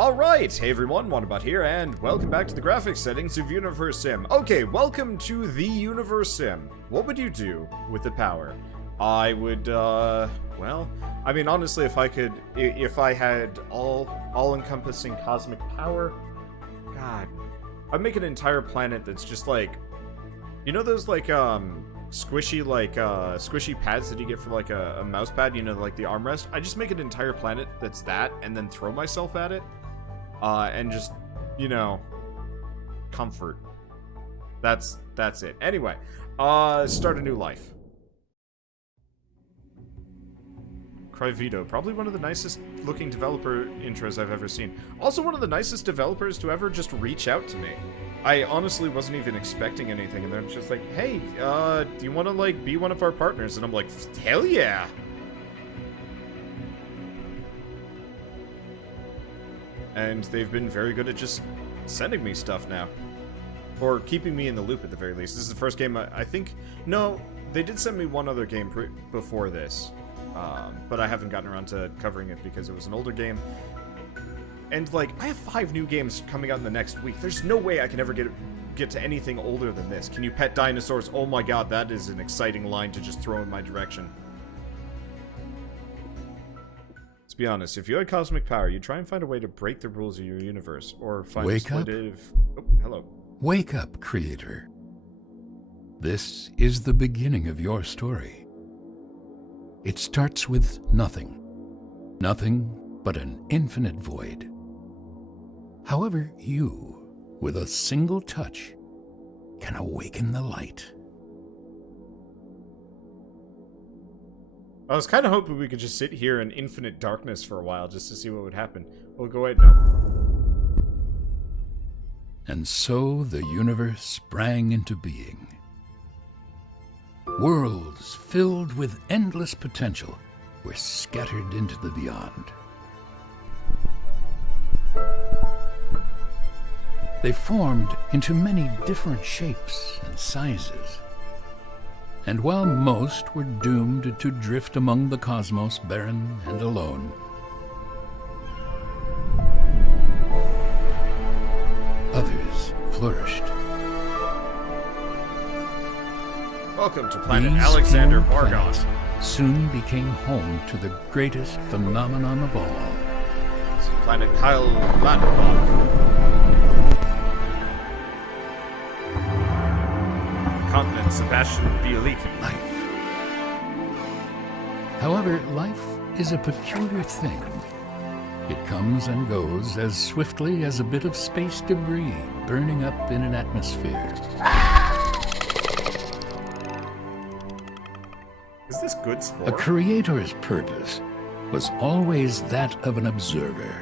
Alright, hey everyone, Wanderbot here, and welcome back to the graphics settings of Universim. Okay, welcome to the Universim. What would you do with the power? I would, well, I mean, honestly, if I had all-encompassing cosmic power, God, I'd make an entire planet that's just like, you know those, like, squishy pads that you get for, like, a mouse pad, you know, like the armrest? I'd just make an entire planet that's that, and then throw myself at it. And just, you know, comfort. That's it. Anyway, start a new life. Crytivo, probably one of the nicest looking developer intros I've ever seen. Also one of the nicest developers to ever just reach out to me. I honestly wasn't even expecting anything, and they're just like, hey, do you want to, like, be one of our partners? And I'm like, hell yeah! And they've been very good at just sending me stuff now. Or keeping me in the loop at the very least. This is the first game I think... No, they did send me one other game before this. But I haven't gotten around to covering it because it was an older game. And, like, I have 5 new games coming out in the next week. There's no way I can ever get to anything older than this. Can you pet dinosaurs? Oh my god, that is an exciting line to just throw in my direction. Let's be honest, if you had cosmic power, you'd try and find a way to break the rules of your universe, or find a exploitative... Oh, hello. Wake up, creator. This is the beginning of your story. It starts with nothing. Nothing but an infinite void. However, you, with a single touch, can awaken the light. I was kind of hoping we could just sit here in infinite darkness for a while just to see what would happen. We'll go ahead now. And so the universe sprang into being. Worlds filled with endless potential were scattered into the beyond. They formed into many different shapes and sizes. And while most were doomed to drift among the cosmos barren and alone, others flourished. Welcome to planet Alexander Margot. Soon became home to the greatest phenomenon of all. It's planet Kyle Lattenbach. Continent Sebastian Bialiki. Life. However, life is a peculiar thing. It comes and goes as swiftly as a bit of space debris burning up in an atmosphere. Is this good sport? A creator's purpose was always that of an observer,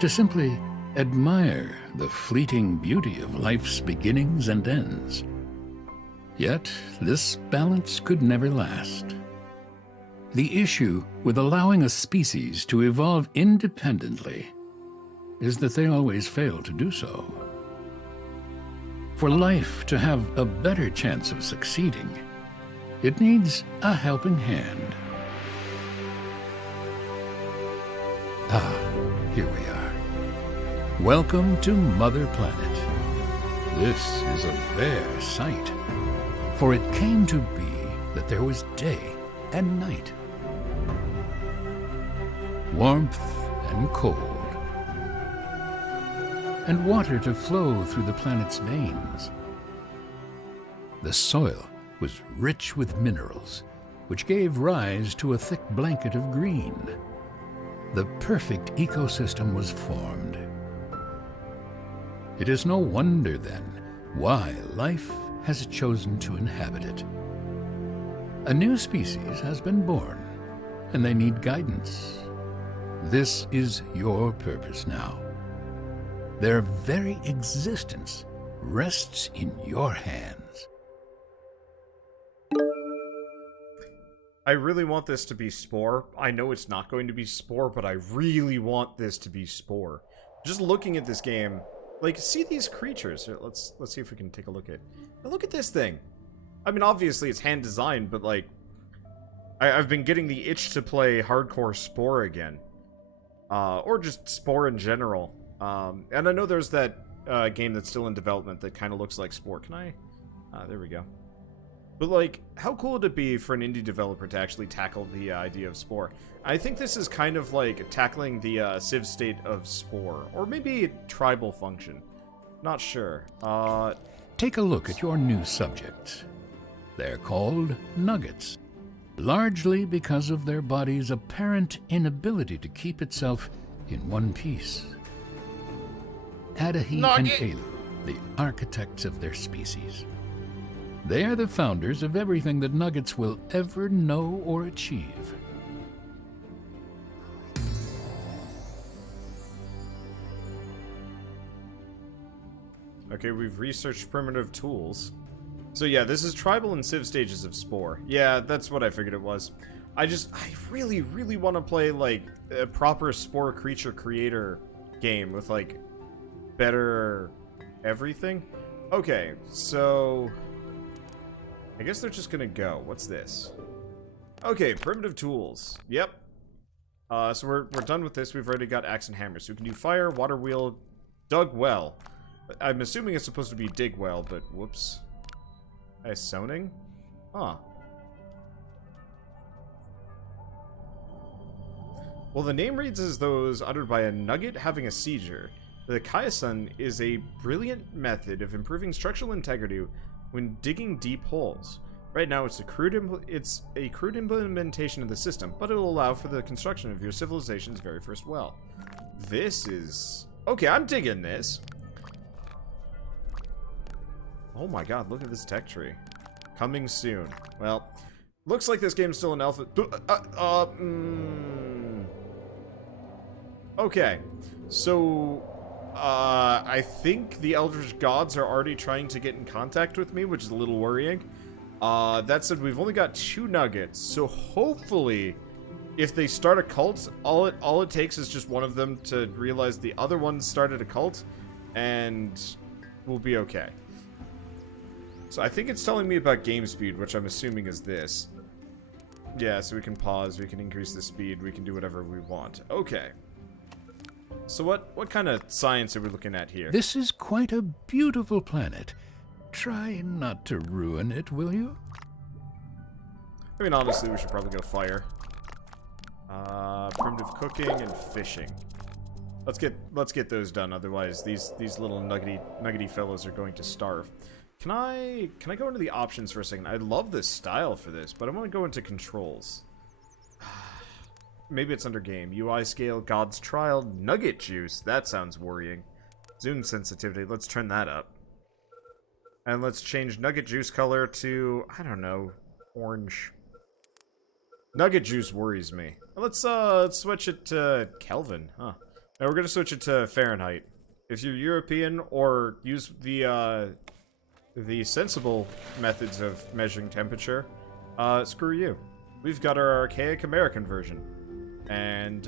to simply admire the fleeting beauty of life's beginnings and ends. Yet, this balance could never last. The issue with allowing a species to evolve independently is that they always fail to do so. For life to have a better chance of succeeding, it needs a helping hand. Here we are. Welcome to Mother Planet. This is a rare sight. For it came to be that there was day and night, warmth and cold, and water to flow through the planet's veins. The soil was rich with minerals, which gave rise to a thick blanket of green. The perfect ecosystem was formed. It is no wonder, then, why life has chosen to inhabit it. A new species has been born, and they need guidance. This is your purpose now. Their very existence rests in your hands. I really want this to be Spore. I know it's not going to be Spore, but I really want this to be Spore. Just looking at this game, like, see these creatures. Here, let's see if we can take a look at... Look at this thing. I mean, obviously it's hand designed, but like, I've been getting the itch to play hardcore Spore again, or just Spore in general. And I know there's that game that's still in development that kind of looks like Spore. Can I? There we go. But, like, how cool would it be for an indie developer to actually tackle the idea of Spore? I think this is kind of like tackling the Civ state of Spore. Or maybe tribal function. Not sure. Take a look at your new subjects. They're called nuggets, largely because of their body's apparent inability to keep itself in one piece. Adahi and Elu, the architects of their species. They are the founders of everything that nuggets will ever know or achieve. Okay, we've researched primitive tools. So yeah, this is tribal and civ stages of Spore. Yeah, that's what I figured it was. I really, really want to play, like, a proper Spore creature creator game with, like, better everything. Okay, so I guess they're just gonna go. What's this? Okay, primitive tools. Yep. So we're done with this. We've already got axe and hammer. So we can do fire, water wheel, dug well. I'm assuming it's supposed to be dig well, but whoops. Soning? Huh. Well, the name reads as those uttered by a nugget having a seizure. The Kaiasun is a brilliant method of improving structural integrity when digging deep holes. Right now, it's a crude implementation of the system, but it will allow for the construction of your civilization's very first well. This is... Okay, I'm digging this. Oh my god, look at this tech tree. Coming soon. Well, looks like this game's still in alpha... Okay, so... I think the Eldritch Gods are already trying to get in contact with me, which is a little worrying. That said, we've only got 2 nuggets, so hopefully, if they start a cult, all it takes is just one of them to realize the other one started a cult, and we'll be okay. So I think it's telling me about game speed, which I'm assuming is this. Yeah, so we can pause, we can increase the speed, we can do whatever we want. Okay. So what kind of science are we looking at here? This is quite a beautiful planet. Try not to ruin it, will you? I mean, honestly, we should probably go fire. Primitive cooking and fishing. Let's get those done. Otherwise, these little nuggety fellows are going to starve. Can I go into the options for a second? I love this style for this, but I want to go into controls. Maybe it's under game. UI scale, God's Trial, Nugget Juice. That sounds worrying. Zoom sensitivity. Let's turn that up. And let's change Nugget Juice color to, I don't know, orange. Nugget Juice worries me. Let's switch it to Kelvin. Huh. Now we're gonna switch it to Fahrenheit. If you're European or use the sensible methods of measuring temperature, screw you. We've got our archaic American version. And,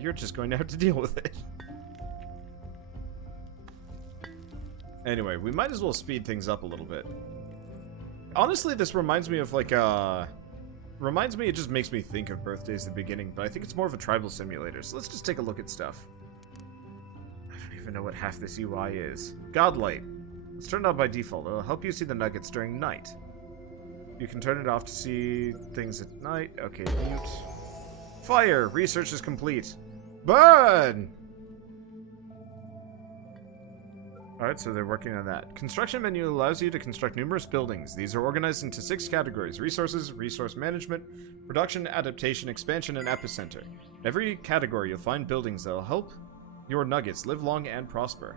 you're just going to have to deal with it. Anyway, we might as well speed things up a little bit. Honestly, this reminds me of, like, it just makes me think of Birthdays at the beginning, but I think it's more of a tribal simulator, so let's just take a look at stuff. I don't even know what half this UI is. Godlight. It's turned on by default. It'll help you see the nuggets during night. You can turn it off to see things at night. Okay, mute. Fire! Research is complete. Burn! Alright, so they're working on that. Construction menu allows you to construct numerous buildings. These are organized into 6 categories: resources, resource management, production, adaptation, expansion, and epicenter. In every category, you'll find buildings that will help your nuggets live long and prosper.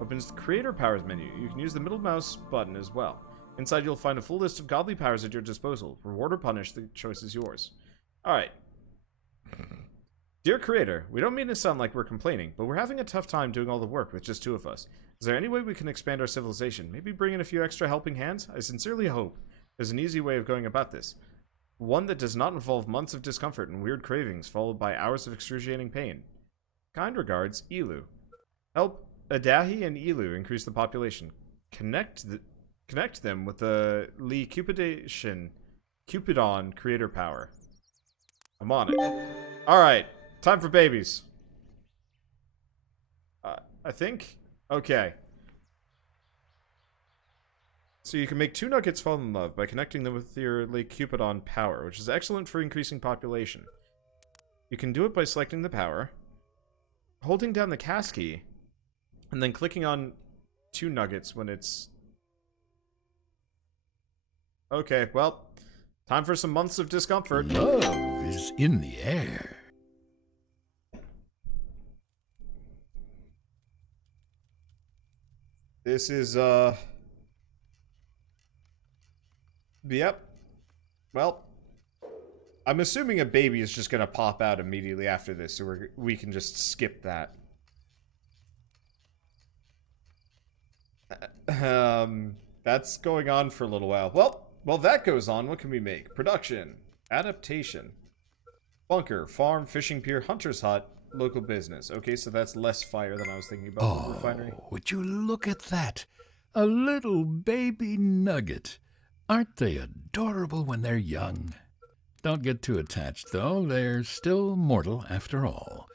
Opens the Creator Powers menu. You can use the middle mouse button as well. Inside, you'll find a full list of godly powers at your disposal. Reward or punish, the choice is yours. Alright. Dear Creator, we don't mean to sound like we're complaining, but we're having a tough time doing all the work with just 2 of us. Is there any way we can expand our civilization? Maybe bring in a few extra helping hands? I sincerely hope there's an easy way of going about this. One that does not involve months of discomfort and weird cravings, followed by hours of excruciating pain. Kind regards, Elu. Help Adahi and Elu increase the population. Connect them with the Cupidon creator power. I'm on it. Alright, time for babies. I think? Okay. So you can make 2 nuggets fall in love by connecting them with your Lake Cupidon power, which is excellent for increasing population. You can do it by selecting the power, holding down the cast key, and then clicking on 2 nuggets when it's... Okay, well, time for some months of discomfort. Love is in the air. This is, Yep. Well, I'm assuming a baby is just gonna pop out immediately after this, so we can just skip that. That's going on for a little while. Well, while that goes on, what can we make? Production. Adaptation. Bunker. Farm. Fishing pier. Hunter's hut. Local business. Okay, so that's less fire than I was thinking about. Oh, refinery. would you look at that? A little baby nugget. Aren't they adorable when they're young? Don't get too attached, though. They're still mortal after all.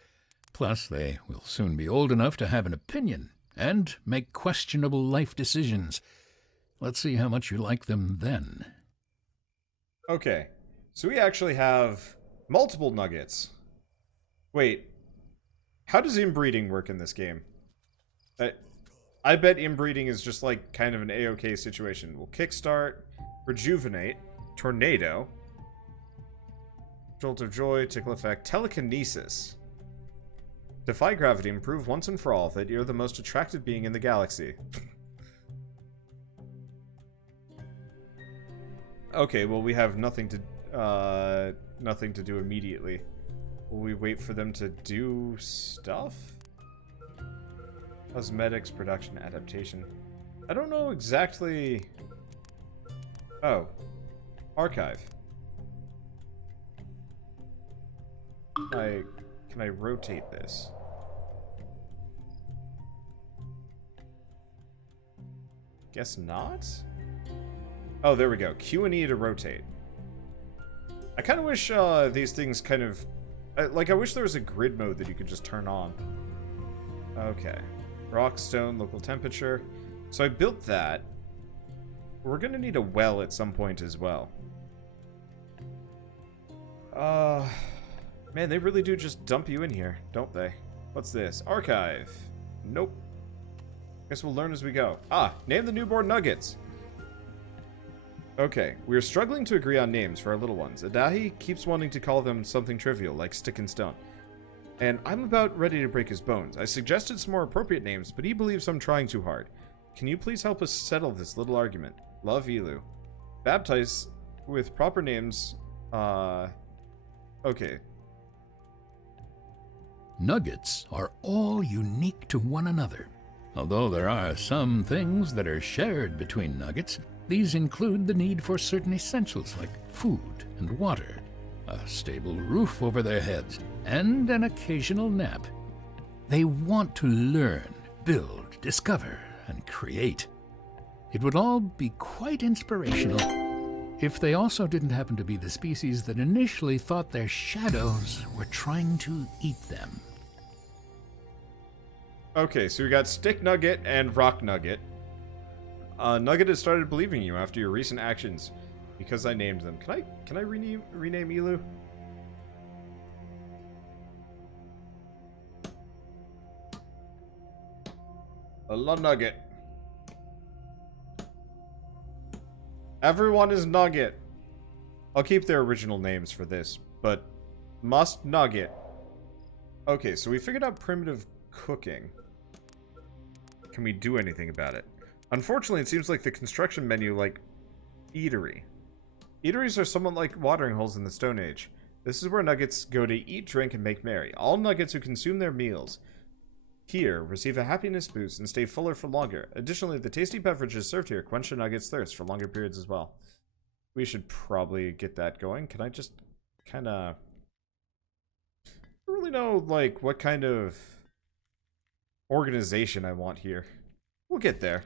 Plus, they will soon be old enough to have an opinion and make questionable life decisions. Let's see how much you like them then. Okay, so we actually have multiple nuggets. Wait, how does inbreeding work in this game? I bet inbreeding is just like kind of an A-OK situation. We'll kickstart, rejuvenate, tornado, jolt of joy, tickle effect, telekinesis. Defy gravity and prove once and for all that you're the most attractive being in the galaxy. Okay, well we have nothing to do immediately. Will we wait for them to do stuff? Cosmetics, production, adaptation. I don't know exactly... Oh. Archive. Can I rotate this? Guess not? Oh, there we go. Q and E to rotate. I kind of wish these things kind of... like, I wish there was a grid mode that you could just turn on. Okay. Rock, stone, local temperature. So I built that. We're gonna need a well at some point as well. Man, they really do just dump you in here, don't they? What's this? Archive. Nope. Guess we'll learn as we go. Ah, name the newborn nuggets. Okay, we are struggling to agree on names for our little ones. Adahi keeps wanting to call them something trivial, like stick and stone. And I'm about ready to break his bones. I suggested some more appropriate names, but he believes I'm trying too hard. Can you please help us settle this little argument? Love, Elu. Baptize with proper names. Okay. Nuggets are all unique to one another. Although there are some things that are shared between nuggets, these include the need for certain essentials like food and water, a stable roof over their heads, and an occasional nap. They want to learn, build, discover, and create. It would all be quite inspirational if they also didn't happen to be the species that initially thought their shadows were trying to eat them. Okay, so we got Stick Nugget and Rock Nugget. Nugget has started believing you after your recent actions because I named them. Can I rename Elu? Hello, Nugget. Everyone is Nugget. I'll keep their original names for this, but must Nugget. Okay, so we figured out primitive cooking. Can we do anything about it? Unfortunately, it seems like the construction menu, like eatery. Eateries are somewhat like watering holes in the Stone Age. This is where nuggets go to eat, drink, and make merry. All nuggets who consume their meals here receive a happiness boost and stay fuller for longer. Additionally, the tasty beverages served here quench a nugget's thirst for longer periods as well. We should probably get that going. Can I just kind of... I don't really know, like, what kind of organization I want here. We'll get there.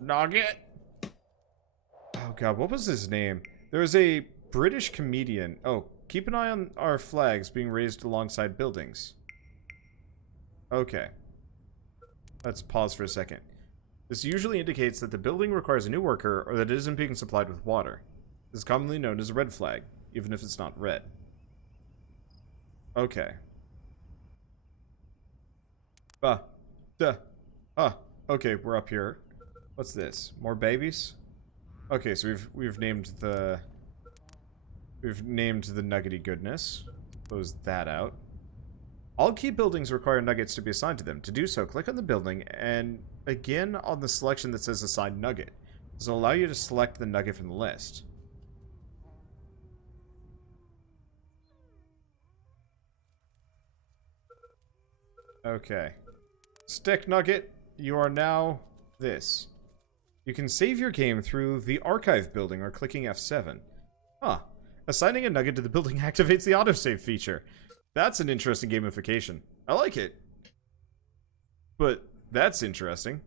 Nugget! Oh god, what was his name? There was a British comedian. Oh, keep an eye on our flags being raised alongside buildings. Okay. Let's pause for a second. This usually indicates that the building requires a new worker or that it isn't being supplied with water. This is commonly known as a red flag, even if it's not red. Okay. Okay, we're up here. What's this? More babies? Okay, so we've named the nuggety goodness. Close that out. All key buildings require nuggets to be assigned to them. To do so, click on the building and again on the selection that says assign nugget. This will allow you to select the nugget from the list. Okay. Stick nugget, you are now this. You can save your game through the archive building or clicking F7. Huh. Assigning a nugget to the building activates the autosave feature. That's an interesting gamification. I like it. But that's interesting.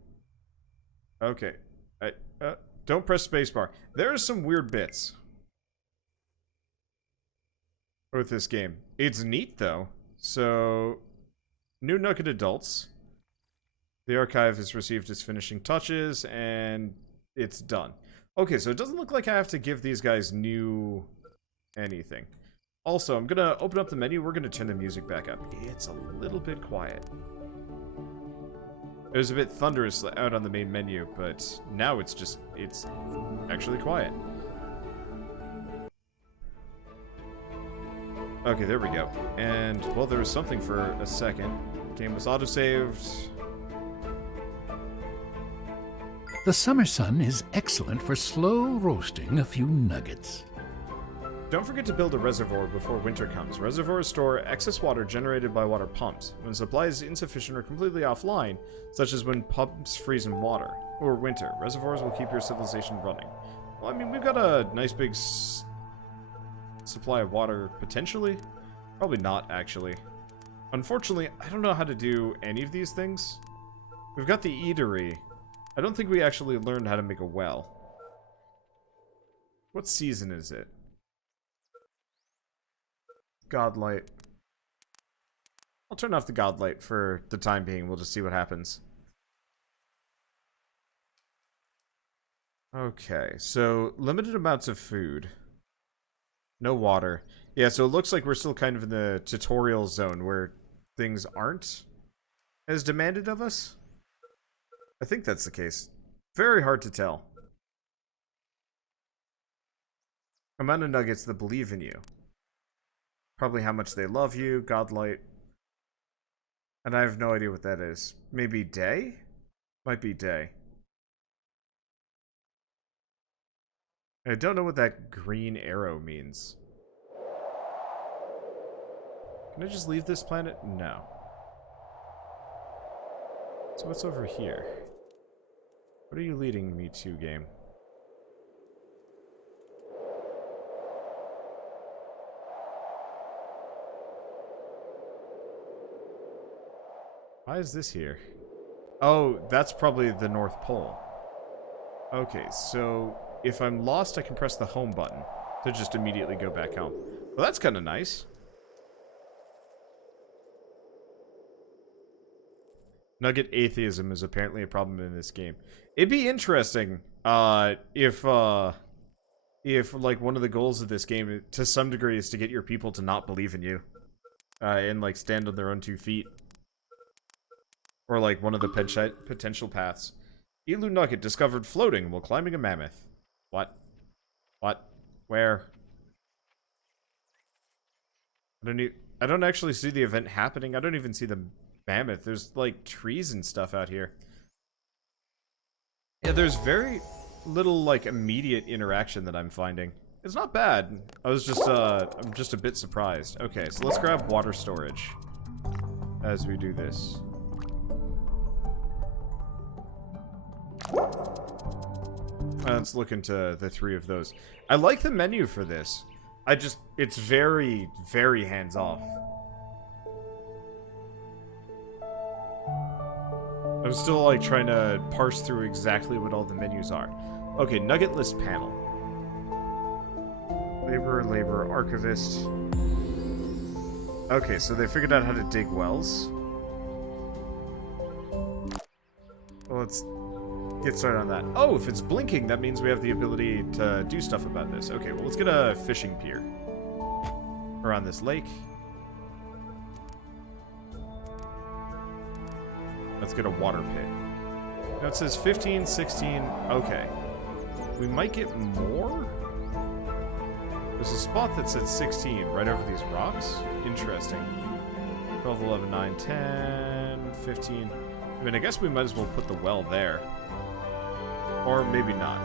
Okay. Don't press spacebar. There are some weird bits with this game. It's neat, though. So, new nugget adults. The archive has received its finishing touches, and it's done. Okay, so it doesn't look like I have to give these guys new anything. Also, I'm gonna open up the menu. We're gonna turn the music back up. It's a little bit quiet. It was a bit thunderous out on the main menu, but now it's actually quiet. Okay, there we go. And, well, there was something for a second. Game was autosaved. The summer sun is excellent for slow roasting a few nuggets. Don't forget to build a reservoir before winter comes. Reservoirs store excess water generated by water pumps. When supply is insufficient or completely offline, such as when pumps freeze in water, or winter, reservoirs will keep your civilization running. Well, I mean, we've got a nice big supply of water, potentially. Probably not, actually. Unfortunately, I don't know how to do any of these things. We've got the eatery. I don't think we actually learned how to make a well. What season is it? Godlight. I'll turn off the Godlight for the time being. We'll just see what happens. Okay, so limited amounts of food. No water. Yeah, so it looks like we're still kind of in the tutorial zone where things aren't as demanded of us. I think that's the case. Very hard to tell. Amount of nuggets that believe in you. Probably how much they love you, Godlight. And I have no idea what that is. Maybe day? Might be day. I don't know what that green arrow means. Can I just leave this planet? No. So what's over here? What are you leading me to, game? Why is this here? Oh, that's probably the North Pole. Okay, so if I'm lost, I can press the home button to just immediately go back home. Well, that's kind of nice. Nugget atheism is apparently a problem in this game. It'd be interesting if like one of the goals of this game to some degree is to get your people to not believe in you and like stand on their own 2 feet. Or like one of the potential paths. Elu Nugget discovered floating while climbing a mammoth. What? What? Where? I don't actually see the event happening. I don't even see the mammoth. There's like trees and stuff out here. Yeah, there's very little like immediate interaction that I'm finding. It's not bad. I'm just a bit surprised. Okay, so let's grab water storage as we do this. Let's look into the 3 of those. I like the menu for this. It's very, very hands-off. I'm still, like, trying to parse through exactly what all the menus are. Okay, Nugget List panel. Labor, Archivist. Okay, so they figured out how to dig wells. let's get started on that. Oh, if it's blinking, that means we have the ability to do stuff about this. Okay, well, let's get a fishing pier around this lake. Let's get a water pit. Now it says 15, 16. Okay. We might get more? There's a spot that said 16 right over these rocks. Interesting. 12, 11, 9, 10, 15. I mean, I guess we might as well put the well there. Or maybe not.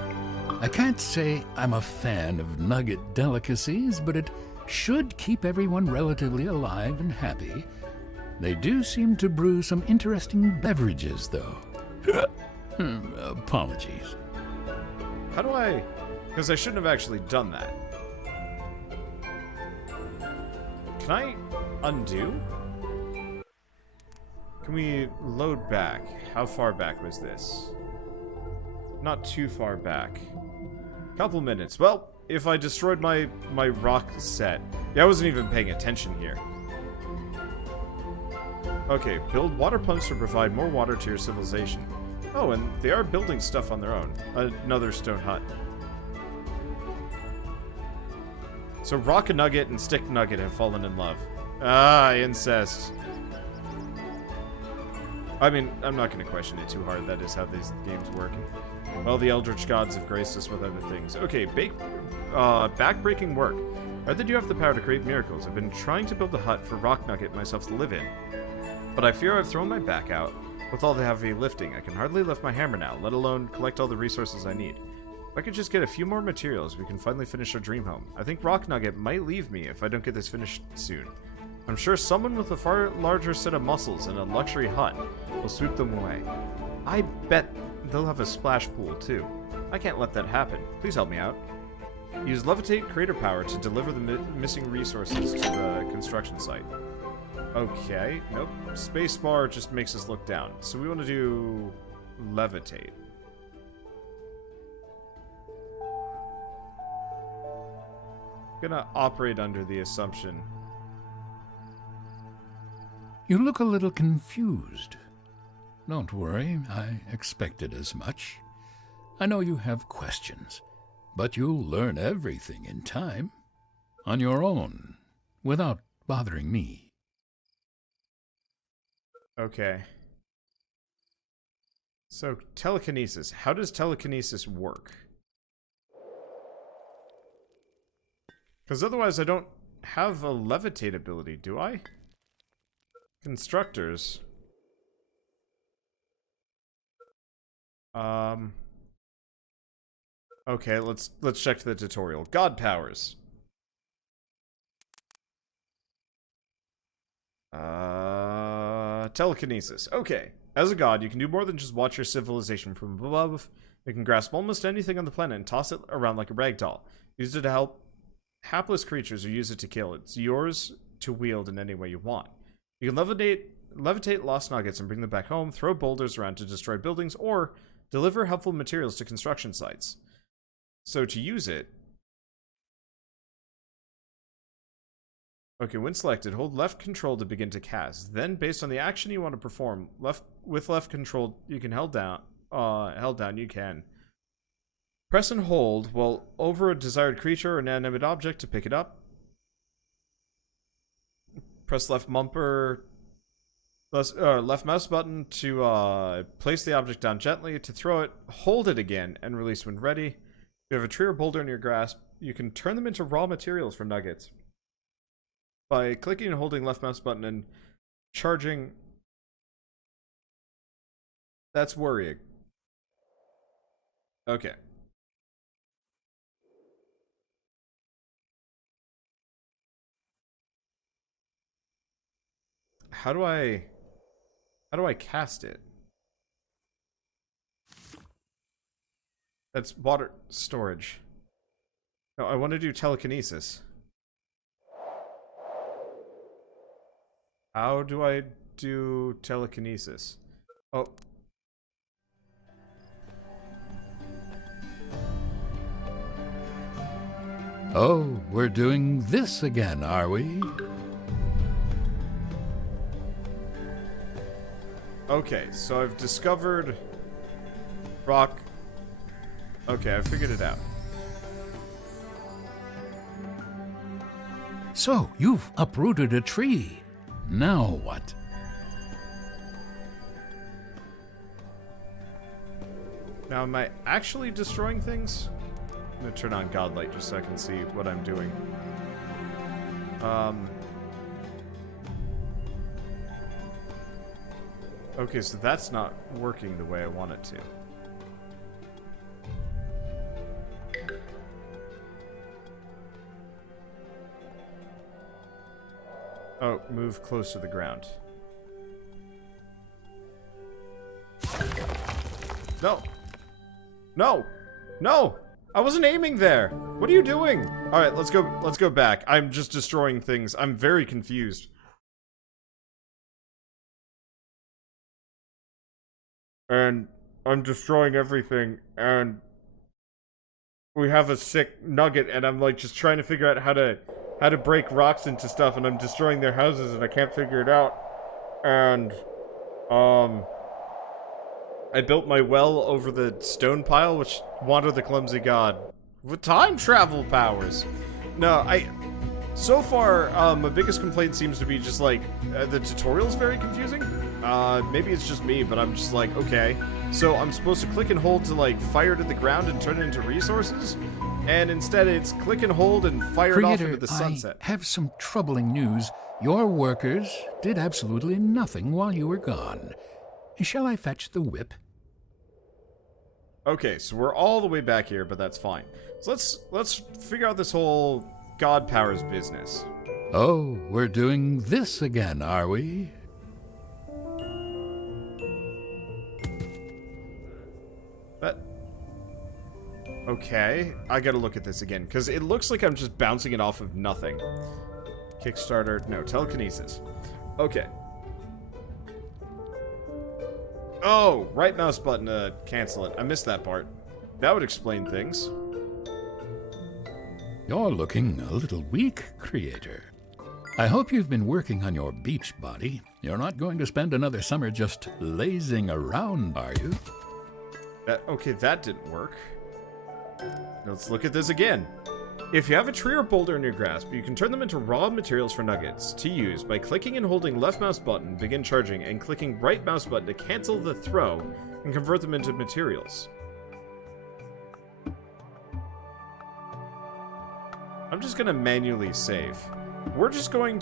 I can't say I'm a fan of nugget delicacies, but it should keep everyone relatively alive and happy. They do seem to brew some interesting beverages, though. Apologies. How do I... Because I shouldn't have actually done that. Can I undo? Can we load back? How far back was this? Not too far back. Couple minutes. Well, if I destroyed my rock set... Yeah, I wasn't even paying attention here. Okay, build water pumps to provide more water to your civilization. Oh, and they are building stuff on their own. Another stone hut. So Rock Nugget and Stick Nugget have fallen in love. Ah, incest. I mean, I'm not going to question it too hard. That is how these games work. Well, the Eldritch Gods have graced us with other things. Okay, back-breaking work. Rather than you have the power to create miracles, I've been trying to build a hut for Rock Nugget myself to live in. But I fear I've thrown my back out. With all the heavy lifting, I can hardly lift my hammer now, let alone collect all the resources I need. If I could just get a few more materials, we can finally finish our dream home. I think Rock Nugget might leave me if I don't get this finished soon. I'm sure someone with a far larger set of muscles and a luxury hut will sweep them away. I bet they'll have a splash pool, too. I can't let that happen. Please help me out. Use levitate creator power to deliver the missing resources to the construction site. Okay, nope. Spacebar just makes us look down. So we want to do levitate. Gonna operate under the assumption. You look a little confused. Don't worry, I expected as much. I know you have questions, but you'll learn everything in time. On your own, without bothering me. Okay. So, telekinesis. How does telekinesis work? Because otherwise I don't have a levitate ability, do I? Constructors. Okay, let's check the tutorial. God powers. Telekinesis. Okay. As a god, you can do more than just watch your civilization from above. You can grasp almost anything on the planet and toss it around like a rag doll. Use it to help hapless creatures or use it to kill. It's yours to wield in any way you want. You can levitate lost nuggets and bring them back home, throw boulders around to destroy buildings, or deliver helpful materials to construction sites. So to use it... Okay, when selected, hold left control to begin to cast. Then, based on the action you want to perform, with left control, you can held down, you can press and hold while over a desired creature or inanimate object to pick it up. Press left mouse button to place the object down gently, to throw it, hold it again, and release when ready. If you have a tree or boulder in your grasp, you can turn them into raw materials for nuggets. By clicking and holding left mouse button and charging... That's worrying. Okay. How do I cast it? That's water storage. No, I want to do telekinesis. How do I do telekinesis? Oh. Oh, we're doing this again, are we? Okay, so I've discovered Rock. Okay, I figured it out. So, you've uprooted a tree. Now what? Now, am I actually destroying things? I'm gonna turn on Godlight just so I can see what I'm doing. Okay, so that's not working the way I want it to. Oh, move close to the ground. No! No! No! I wasn't aiming there! What are you doing? Alright, let's go back. I'm just destroying things. I'm very confused. And I'm destroying everything, and we have a sick nugget, and I'm like just trying to figure out how to break rocks into stuff, and I'm destroying their houses, and I can't figure it out. And I built my well over the stone pile, which Wander the Clumsy God with time travel powers. No, so far, my biggest complaint seems to be just like the tutorial's very confusing. Maybe it's just me, but I'm just like, okay, so I'm supposed to click and hold to like fire to the ground and turn it into resources, and instead it's click and hold and fire it off into the sunset. I have some troubling news. Your workers did absolutely nothing while you were gone. Shall I fetch the whip? Okay, so we're all the way back here, but that's fine. So let's figure out this whole God powers business. Oh, we're doing this again, are we? Okay, I gotta look at this again, because it looks like I'm just bouncing it off of nothing. Kickstarter, no, telekinesis. Okay. Oh, right mouse button to cancel it. I missed that part. That would explain things. You're looking a little weak, Creator. I hope you've been working on your beach body. You're not going to spend another summer just lazing around, are you? Okay, that didn't work. Let's look at this again. If you have a tree or boulder in your grasp, you can turn them into raw materials for nuggets to use by clicking and holding left mouse button, begin charging, and clicking right mouse button to cancel the throw and convert them into materials. I'm just gonna manually save. We're just gonna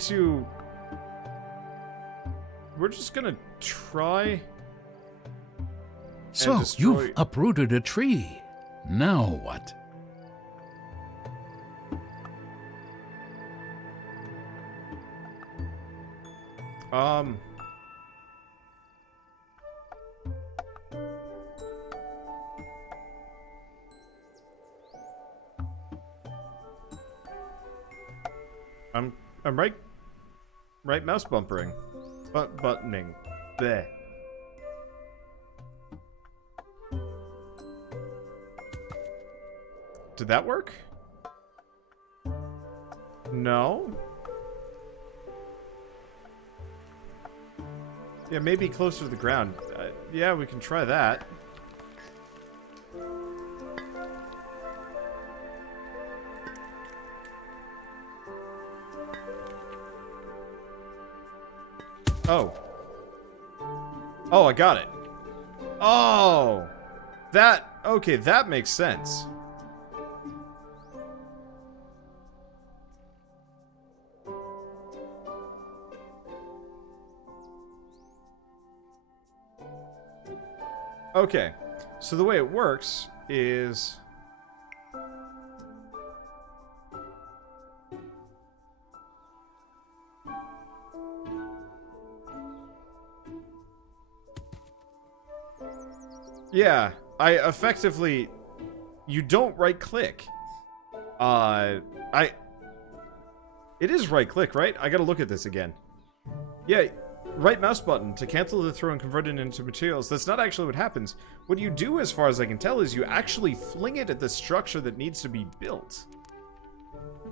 try. So, you've uprooted a tree. Now what? I'm right mouse bumpering. Buttoning. Bleh. Did that work? No? Yeah, maybe closer to the ground. Yeah, we can try that. Oh. Oh, I got it. Oh! Okay, that makes sense. Okay, so the way it works is... Yeah, you don't right click. It is right click, right? I gotta look at this again. Yeah, right mouse button to cancel the throw and convert it into materials. That's not actually what happens. What you do, as far as I can tell, is you actually fling it at the structure that needs to be built.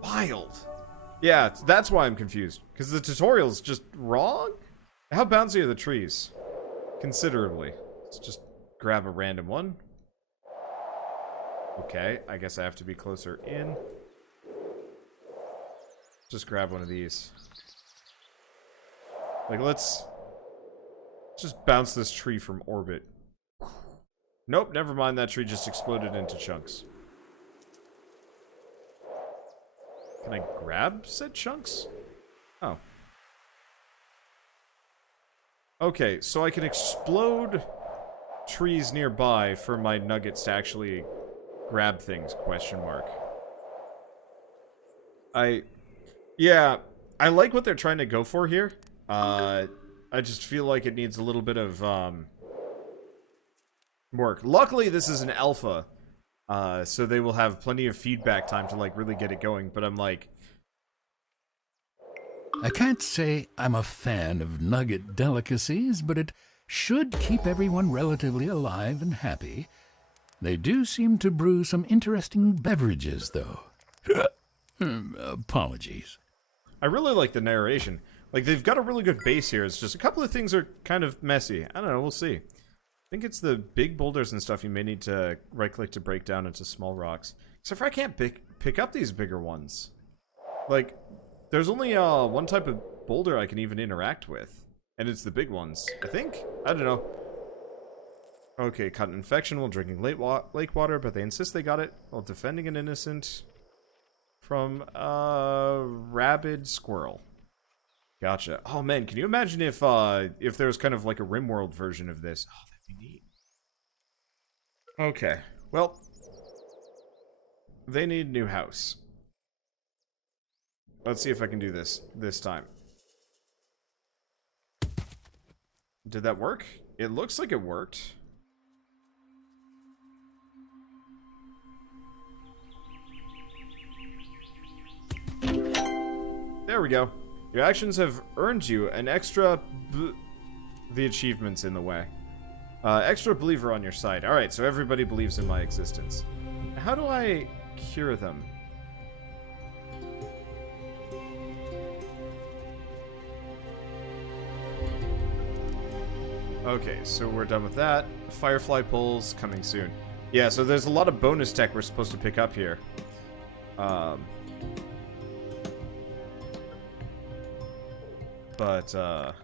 Wild. Yeah, that's why I'm confused. Because the tutorial's just wrong? How bouncy are the trees? Considerably. Let's just grab a random one. Okay, I guess I have to be closer in. Just grab one of these. Like, let's just bounce this tree from orbit. Nope, never mind. That tree just exploded into chunks. Can I grab said chunks? Oh. Okay, so I can explode trees nearby for my nuggets to actually grab things, question mark. Yeah, I like what they're trying to go for here. I just feel like it needs a little bit of, work. Luckily, this is an alpha, so they will have plenty of feedback time to, like, really get it going, but I'm like... I can't say I'm a fan of nugget delicacies, but it should keep everyone relatively alive and happy. They do seem to brew some interesting beverages, though. Apologies. I really like the narration. Like, they've got a really good base here. It's just a couple of things are kind of messy. I don't know, we'll see. I think it's the big boulders and stuff you may need to right-click to break down into small rocks. Except for I can't pick up these bigger ones. Like, there's only one type of boulder I can even interact with. And it's the big ones, I think? I don't know. Okay, caught an infection while drinking lake water, but they insist they got it while defending an innocent from a rabid squirrel. Gotcha. Oh man, can you imagine if there's kind of like a RimWorld version of this? Oh, that'd be neat. Okay, well, they need a new house. Let's see if I can do this time. Did that work? It looks like it worked. There we go. Your actions have earned you an extra... the achievement's in the way. Extra believer on your side. Alright, so everybody believes in my existence. How do I cure them? Okay, so we're done with that. Firefly pulls coming soon. Yeah, so there's a lot of bonus tech we're supposed to pick up here. There's a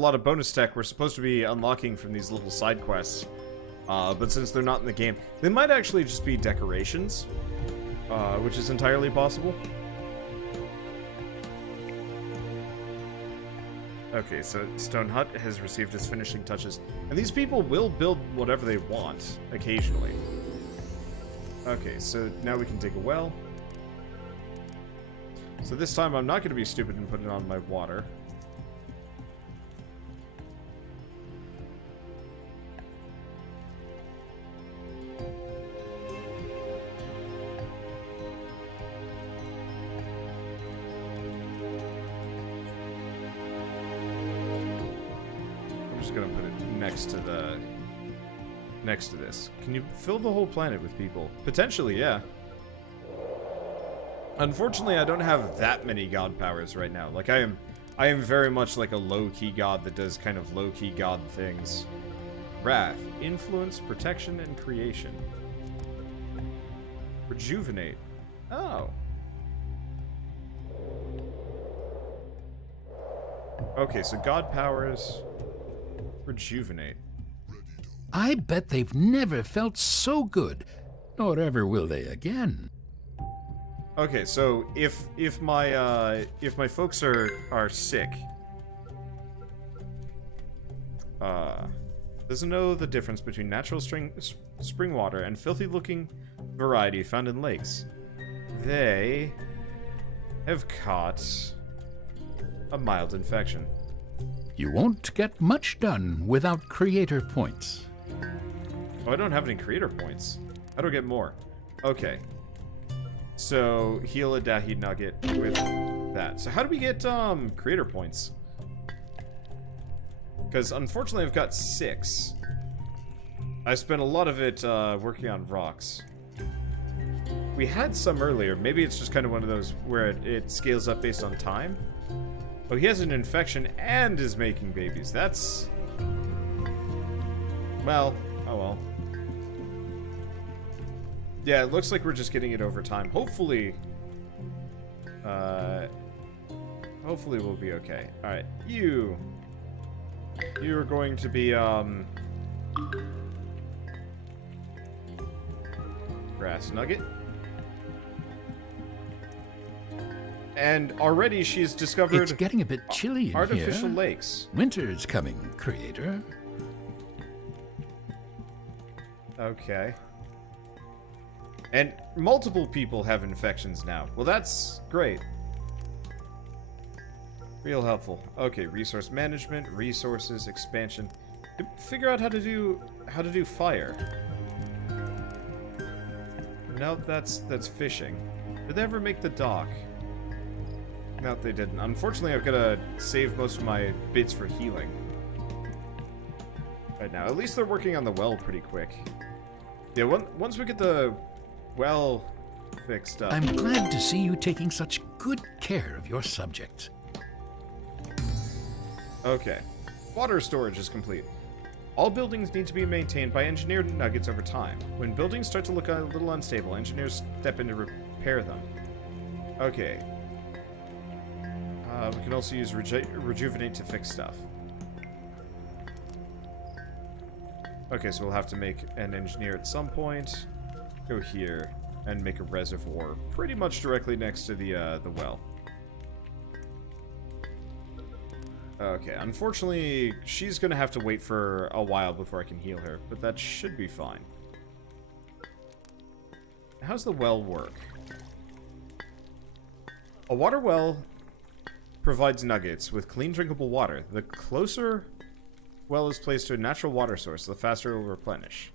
lot of bonus tech we're supposed to be unlocking from these little side quests. But since they're not in the game, they might actually just be decorations, which is entirely possible. Okay, so Stone Hut has received its finishing touches. And these people will build whatever they want, occasionally. Okay, so now we can dig a well. So this time I'm not going to be stupid and put it on my water. I'm just going to put it next to this. Can you fill the whole planet with people? Potentially, yeah. Unfortunately, I don't have that many god powers right now. Like, I am very much like a low-key god that does kind of low-key god things. Wrath, influence, protection, and creation. Rejuvenate. Oh. Okay, so god powers. Rejuvenate. I bet they've never felt so good, nor ever will they again. Okay, so if my folks are sick, doesn't know the difference between natural spring water and filthy-looking variety found in lakes. They have caught a mild infection. You won't get much done without creator points. Oh, I don't have any creator points. How do I get more? Okay. So, heal a Dahi Nugget with that. So how do we get, creator points? Because, unfortunately, I've got 6. I spent a lot of it, working on rocks. We had some earlier. Maybe it's just kind of one of those where it scales up based on time. Oh, he has an infection and is making babies. That's... Well, Oh well. Yeah, it looks like we're just getting it over time. Hopefully... hopefully we'll be okay. Alright, you are going to be, grass nugget. And already she's discovered... It's getting a bit chilly in artificial here. lakes. Winter's coming, creator. Okay. And multiple people have infections now. Well, that's great. Real helpful. Okay, resource management, resources, expansion. Figure out how to do fire. No, that's fishing. Did they ever make the dock? No, they didn't. Unfortunately, I've got to save most of my bits for healing right now. At least they're working on the well pretty quick. Yeah, once we get the well fixed up. I'm glad to see you taking such good care of your subjects. Okay. Water storage is complete. All buildings need to be maintained by engineered nuggets over time. When buildings start to look a little unstable, engineers step in to repair them. Okay. We can also use rejuvenate to fix stuff. Okay, so we'll have to make an engineer at some point. Go here and make a reservoir pretty much directly next to the well. Okay, unfortunately, she's gonna have to wait for a while before I can heal her, but that should be fine. How's the well work? A water well provides nuggets with clean, drinkable water. The closer well is placed to a natural water source, the faster it will replenish.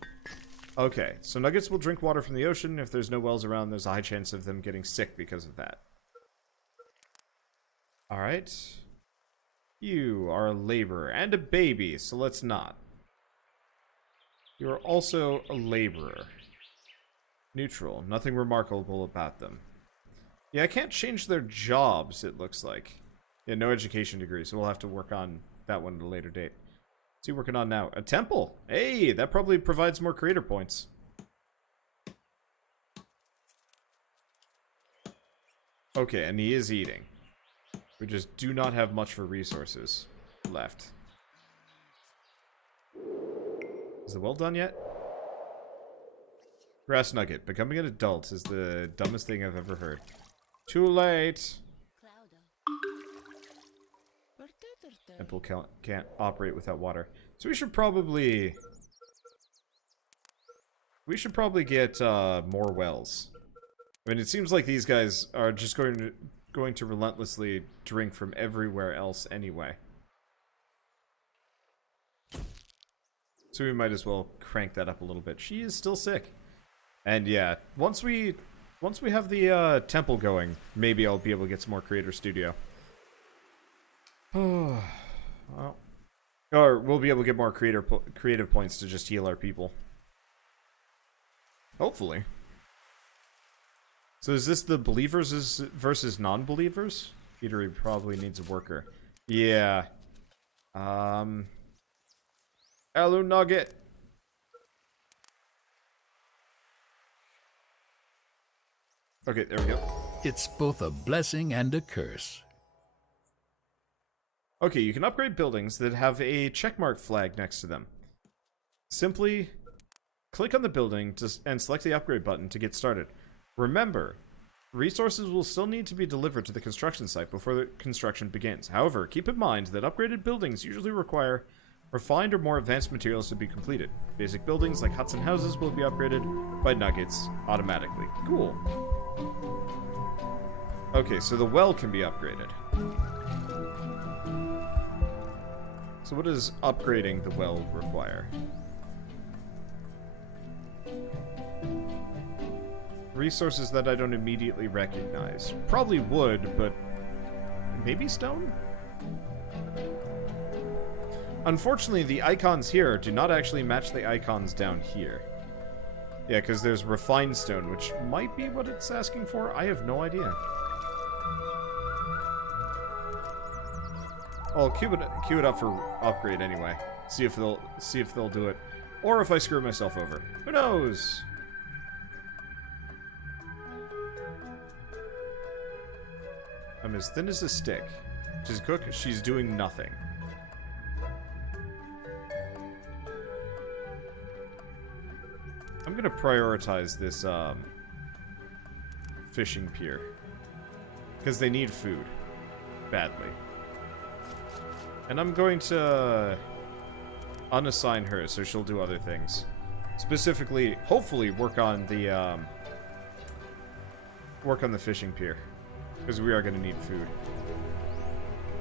Okay, so nuggets will drink water from the ocean. If there's no wells around, there's a high chance of them getting sick because of that. Alright. You are a laborer and a baby, so let's not. You are also a laborer. Neutral. Nothing remarkable about them. Yeah, I can't change their jobs, it looks like. Yeah, no education degree, so we'll have to work on that one at a later date. What's he working on now? A temple! Hey, that probably provides more creator points. Okay, and he is eating. We just do not have much for resources left. Is the well done yet? Grass nugget. Becoming an adult is the dumbest thing I've ever heard. Too late! Temple can't operate without water. So we should probably get more wells. I mean, it seems like these guys are just going to relentlessly drink from everywhere else anyway. So we might as well crank that up a little bit. She is still sick. And yeah, once we have the temple going, maybe I'll be able to get some more Creator Studio. Well, or we'll be able to get more creative points to just heal our people. Hopefully. So is this the believers versus non-believers? Eatery probably needs a worker. Yeah. Hello, Nugget. Okay, there we go. It's both a blessing and a curse. Okay, you can upgrade buildings that have a checkmark flag next to them. Simply click on the building and select the upgrade button to get started. Remember, resources will still need to be delivered to the construction site before the construction begins. However, keep in mind that upgraded buildings usually require refined or more advanced materials to be completed. Basic buildings like huts and houses will be upgraded by nuggets automatically. Cool. Okay, so the well can be upgraded. So what does upgrading the well require? Resources that I don't immediately recognize. Probably wood, but maybe stone? Unfortunately, the icons here do not actually match the icons down here. Yeah, because there's refined stone, which might be what it's asking for. I have no idea. I'll queue it up for upgrade anyway. See if they'll do it. Or if I screw myself over. Who knows? I'm as thin as a stick. She's a cook. She's doing nothing. I'm gonna prioritize this, fishing pier. Because they need food. Badly. And I'm going to unassign her so she'll do other things. Specifically, hopefully, work on the fishing pier. Because we are going to need food.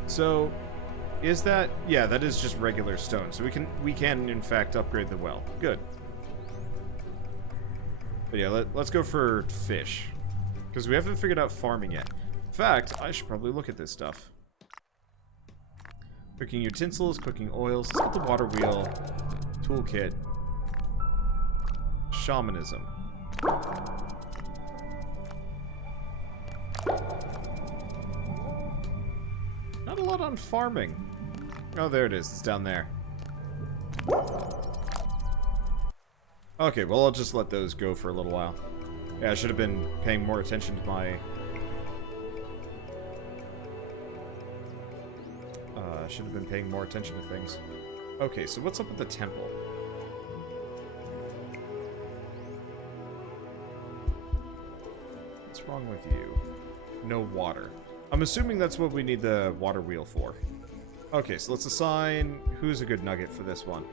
So, is that... Yeah, that is just regular stone. So we can in fact upgrade the well. Good. But yeah, let's go for fish. Because we haven't figured out farming yet. In fact, I should probably look at this stuff. Cooking utensils, cooking oils. Let's get the water wheel. Toolkit. Shamanism. Not a lot on farming. Oh, there it is. It's down there. Okay, well, I'll just let those go for a little while. Yeah, I should have been paying more attention to my... should have been paying more attention to things. Okay, so what's up with the temple? What's wrong with you? No water. I'm assuming that's what we need the water wheel for. Okay, so let's assign... Who's a good nugget for this one?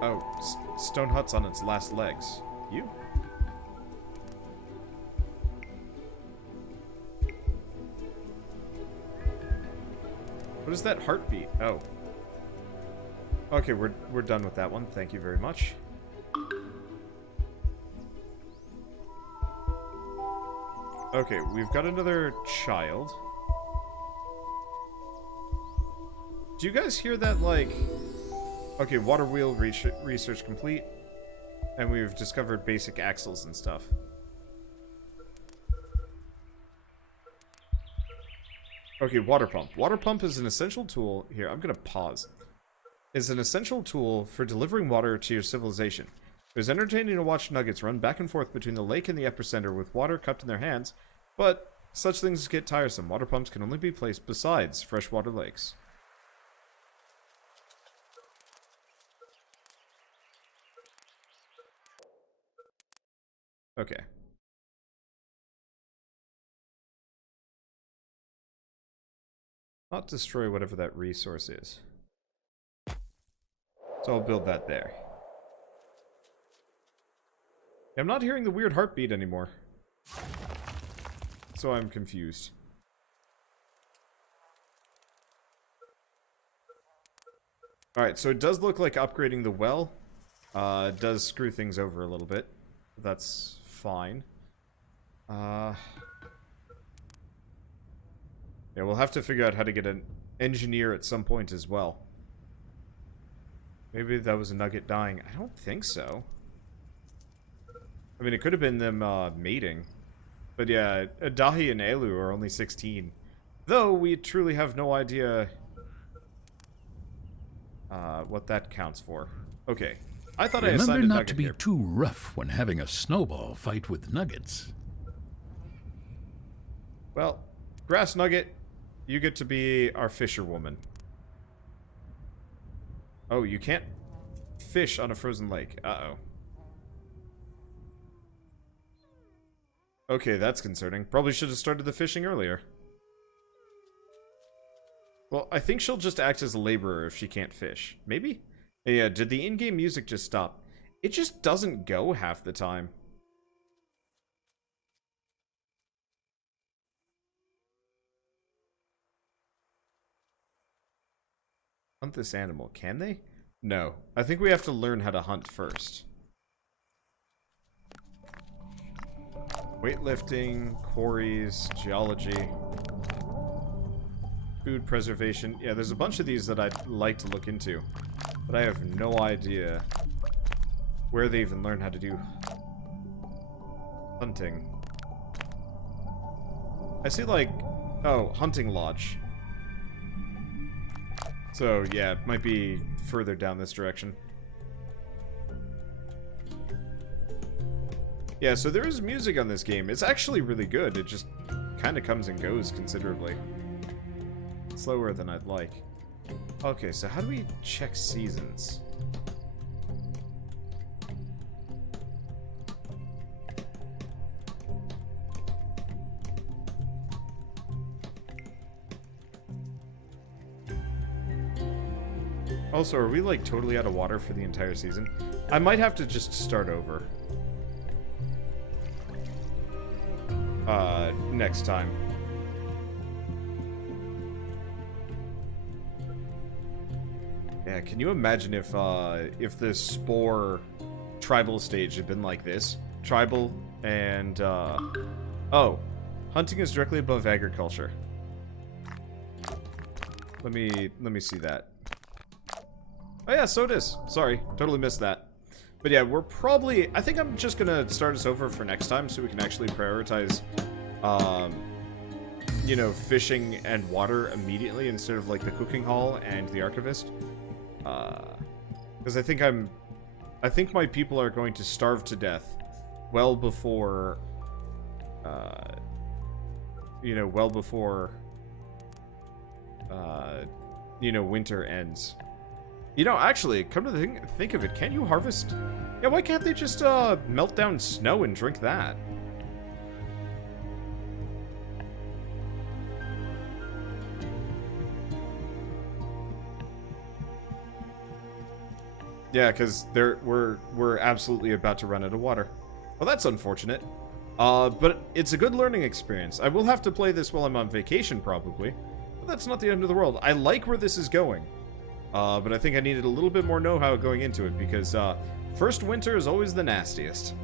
Oh, stone hut's on its last legs. You? What is that heartbeat? Oh. Okay, we're done with that one. Thank you very much. Okay, we've got another child. Do you guys hear that, like... Okay, water wheel research complete. And we've discovered basic axles and stuff. Okay, water pump. Water pump is an essential tool... Here, I'm gonna pause. Is an essential tool for delivering water to your civilization. It was entertaining to watch nuggets run back and forth between the lake and the epicenter with water cupped in their hands, but such things get tiresome. Water pumps can only be placed besides freshwater lakes. Okay. Not destroy whatever that resource is. So I'll build that there. I'm not hearing the weird heartbeat anymore. So I'm confused. Alright, so it does look like upgrading the well does screw things over a little bit. That's fine. Yeah, we'll have to figure out how to get an engineer at some point as well. Maybe that was a nugget dying. I don't think so. I mean, it could have been them mating. But yeah, Dahi and Elu are only 16. Though we truly have no idea what that counts for. Okay. I thought I assigned a nugget. Remember not to be too rough when having a snowball fight with nuggets. Well, Grass Nugget, you get to be our fisherwoman. Oh, you can't fish on a frozen lake. Uh-oh. Okay, that's concerning. Probably should have started the fishing earlier. Well, I think she'll just act as a laborer if she can't fish. Maybe? Yeah, did the in-game music just stop? It just doesn't go half the time. Hunt this animal. Can they? No. I think we have to learn how to hunt first. Weightlifting, quarries, geology, food preservation. Yeah, there's a bunch of these that I'd like to look into. But I have no idea where they even learn how to do hunting. I see, like, Oh, hunting lodge. So, yeah, it might be further down this direction. Yeah, so there is music on this game. It's actually really good. It just kind of comes and goes considerably. Slower than I'd like. Okay, so how do we check seasons? Also, are we like totally out of water for the entire season? I might have to just start over. Next time. Yeah, can you imagine if the spore tribal stage had been like this? Tribal and, oh. Hunting is directly above agriculture. Let me see that. Oh yeah, so it is. Sorry, totally missed that. But yeah, we're probably... I think I'm just gonna start us over for next time so we can actually prioritize, you know, fishing and water immediately instead of, like, the cooking hall and the archivist. Because I think my people are going to starve to death well before, you know, well before, you know, winter ends. You know, actually, come to think of it, can't you harvest? Yeah, why can't they just, melt down snow and drink that? Yeah, because we're absolutely about to run out of water. Well, that's unfortunate. But it's a good learning experience. I will have to play this while I'm on vacation, probably. But that's not the end of the world. I like where this is going. But I think I needed a little bit more know-how going into it, because first winter is always the nastiest.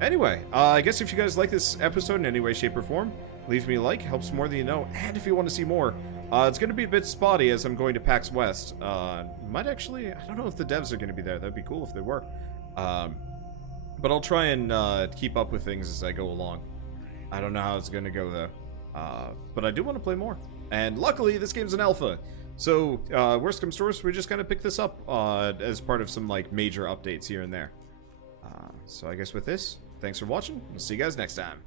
Anyway, I guess if you guys like this episode in any way, shape, or form, leave me a like, helps more than you know, and if you want to see more, it's going to be a bit spotty as I'm going to PAX West. Might actually, I don't know if the devs are going to be there, that'd be cool if they were. But I'll try and keep up with things as I go along. I don't know how it's going to go, though. But I do want to play more. And luckily, this game's an alpha. So, worst comes to worst, we just kind of pick this up as part of some, like, major updates here and there. So I guess with this, thanks for watching. We'll see you guys next time.